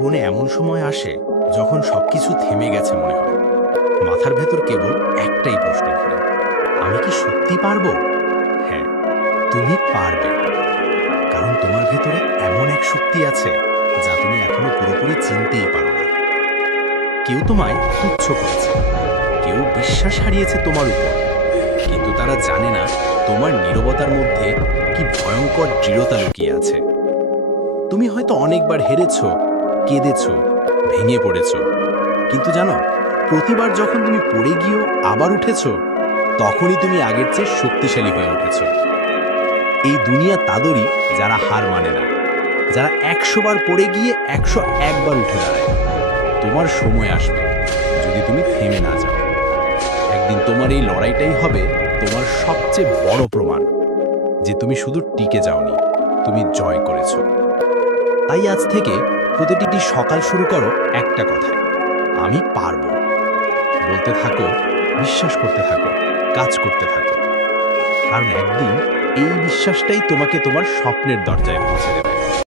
জীবনে এমন সময় আসে যখন সবকিছু থেমে গেছে মনে হয়। মাথার ভেতর কেবল একটাই প্রশ্ন ঘুরে, আমি কি সত্যি পারবো? হ্যাঁ, তুমি পারবে। কারণ তোমার ভেতরে এমন এক শক্তি আছে যা তুমি এখনো পুরোপুরি চিনতেই পারো না। কেউ তোমায় তুচ্ছ করেছে, কেউ বিশ্বাস হারিয়েছে তোমার উপর, কিন্তু তারা জানে না তোমার নীরবতার মধ্যে কি ভয়ঙ্কর দৃঢ়তা লুকিয়ে আছে। তুমি হয়তো অনেকবার হেরেছো, কেঁদেছো, ভেঙে পড়েছো, কিন্তু জানো, প্রতিবার যখন তুমি পড়ে গিয়েও আবার উঠেছো, তখনই তুমি আগের চেয়ে শক্তিশালী হয়ে উঠেছো। এই দুনিয়া তাদেরই যারা হার মানে না, যারা ১০০ বার পড়ে গিয়ে ১০১ বার উঠে দাঁড়ায়। তোমার সময় আসবে, যদি তুমি থেমে না যাও। একদিন তোমার এই লড়াইটাই হবে তোমার সবচেয়ে বড় প্রমাণ যে তুমি শুধু টিকে যাওনি, তুমি জয় করেছো। তাই আজ থেকে প্রতিটি সকাল শুরু করো একটা কথায়, আমি পারবো। বলতে থাকো, বিশ্বাস করতে থাকো, কাজ করতে থাকো। কারণ একদিন এই বিশ্বাসটাই তোমাকে তোমার স্বপ্নের দরজায় পৌঁছে দেবে।